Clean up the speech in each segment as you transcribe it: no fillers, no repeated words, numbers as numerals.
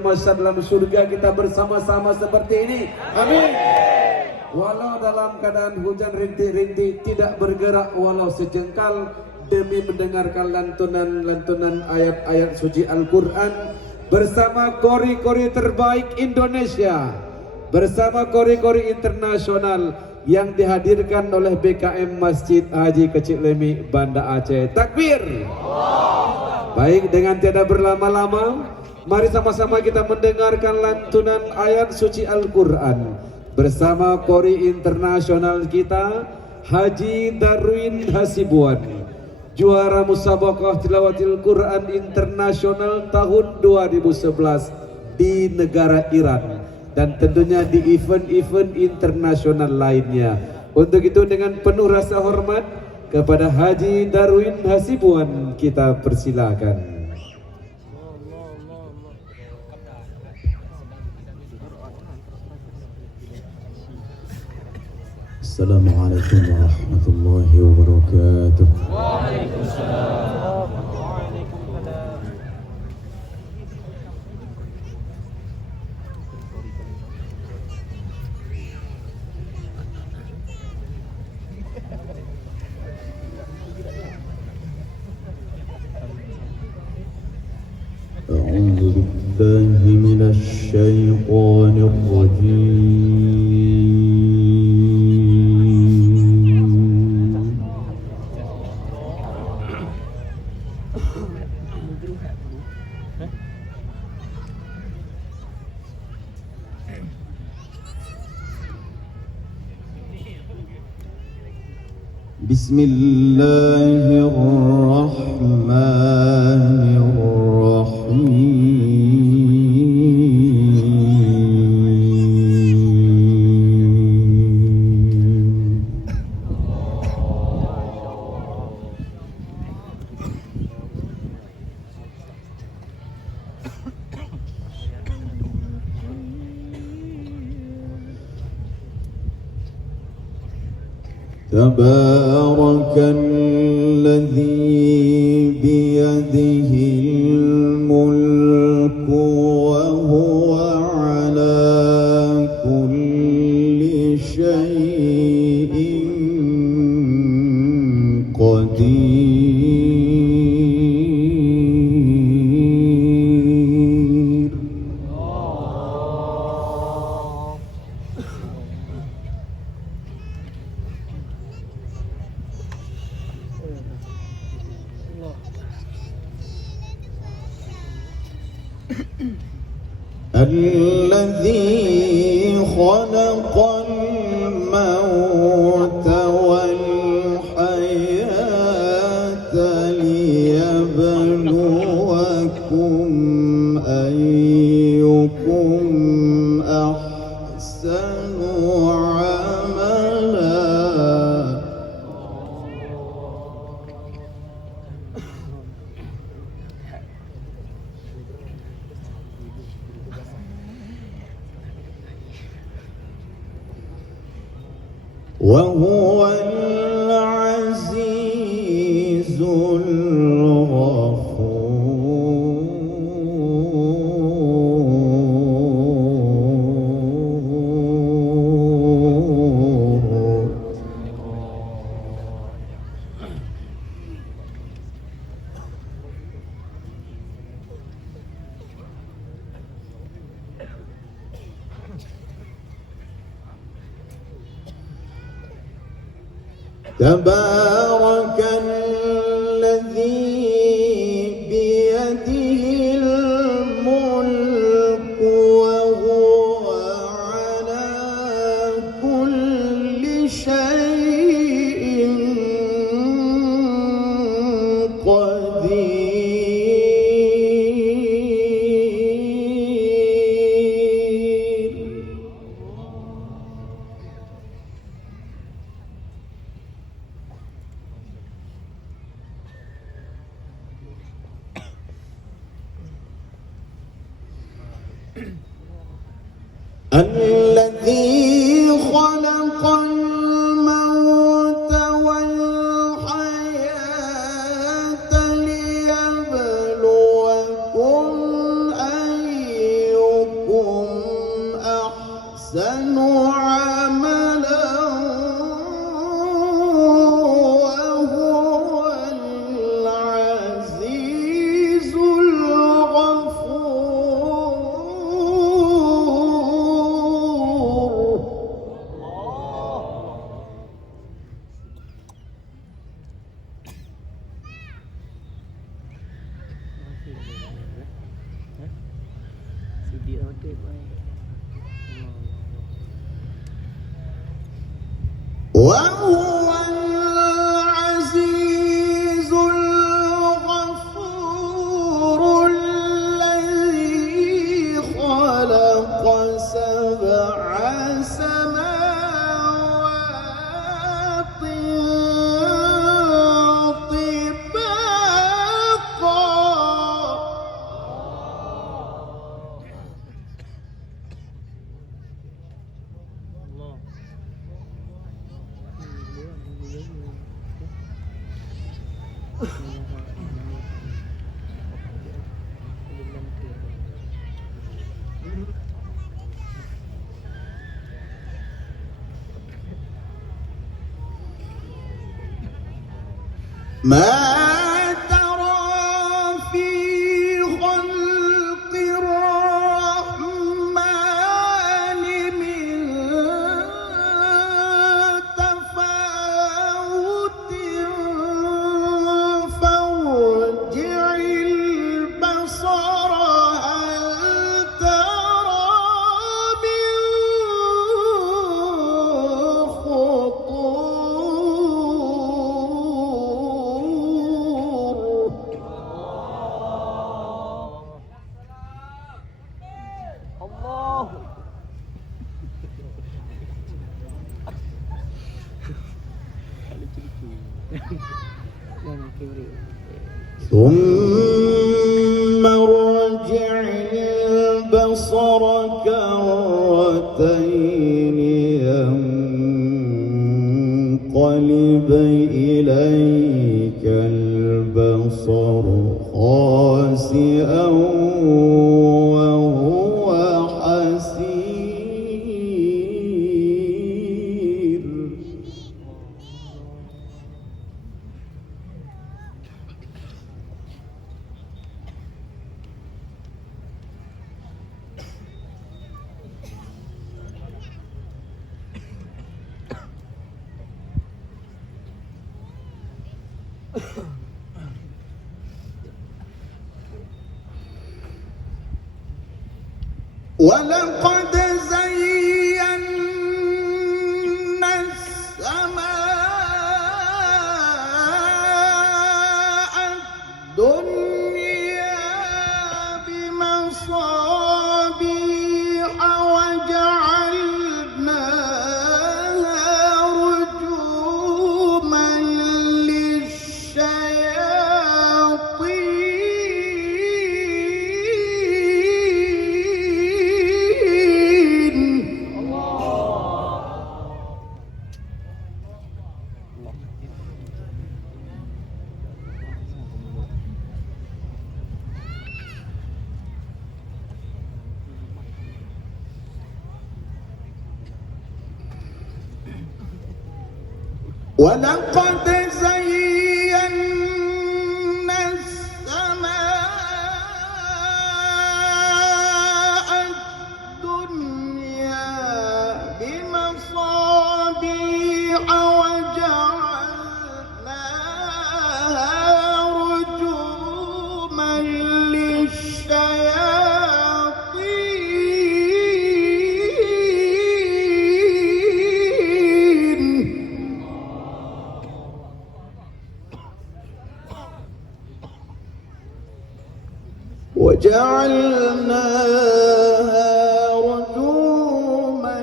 masa dalam surga kita bersama-sama seperti ini. Amin. Walau dalam keadaan hujan rintik-rintik tidak bergerak walau sejengkal demi mendengarkan lantunan ayat-ayat suci Al-Quran bersama kori-kori terbaik Indonesia, bersama kori-kori internasional yang dihadirkan oleh BKM Masjid Haji Kecik Lemi Banda Aceh. Takbir. Baik, dengan tiada berlama-lama, mari sama-sama kita mendengarkan lantunan ayat suci Al-Quran bersama kori internasional kita, Haji Darwin Hasibuan, juara musabaqah tilawatil Quran internasional tahun 2011 di negara Iran dan tentunya di event-event internasional lainnya. Untuk itu dengan penuh rasa hormat kepada Haji Darwin Hasibuan kita persilakan. Assalamualaikum warahmatullahi wabarakatuh. Waalaikumsalam. Waalaikumsalam. A'udzu billahi minasy syaithanir rajim. Bismillahirrahmanirrahim. Tabarakalladzi biyadihil mulku wa huwa ala kulli syai'in qadir. الذي خلق الموت والحياة ليبلوكم أيكم أحسن عملا. وهو العزيز الغفور. تبارك الذي بيده الملك وهو على كل شيء قدير. الذي خلق الموت والحياة ليبلوكم أيكم أحسن عملا وهو العزيز الغفور. وهو العزيز الغفور الذي خلق سبع سماوات ما ترى في خلق الرحمن من تفاوت فارجع البصر هل ترى من ثم ارجع البصر كرتين ينقلب إليك البصر خاسئا وهو حسير. ولقد زينا السماء الدنيا بمصابيح وجعلناها رجوما ولقد زينا السماء الدنيا بمصابيح وجعلناها رجوما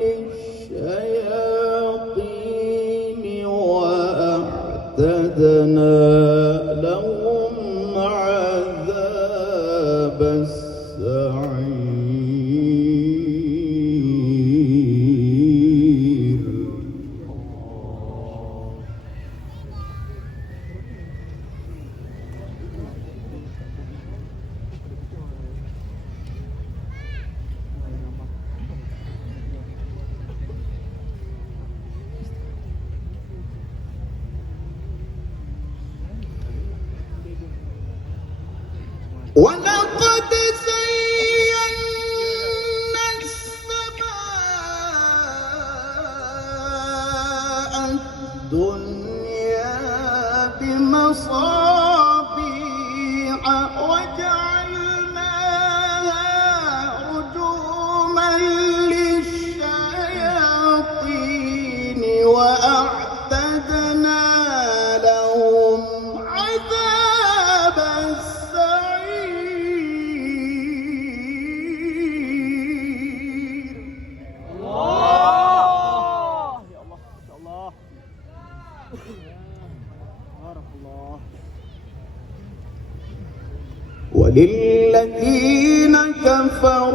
للشياطين وأعتدنا لهم عذاب السعير. ولقد زينا السماء الدنيا بمصابيح وجعلناها رجوما للشياطين وأعتدنا لهم عذاب السعير. الله يا الله يا الله بارك الله. وللذين كفروا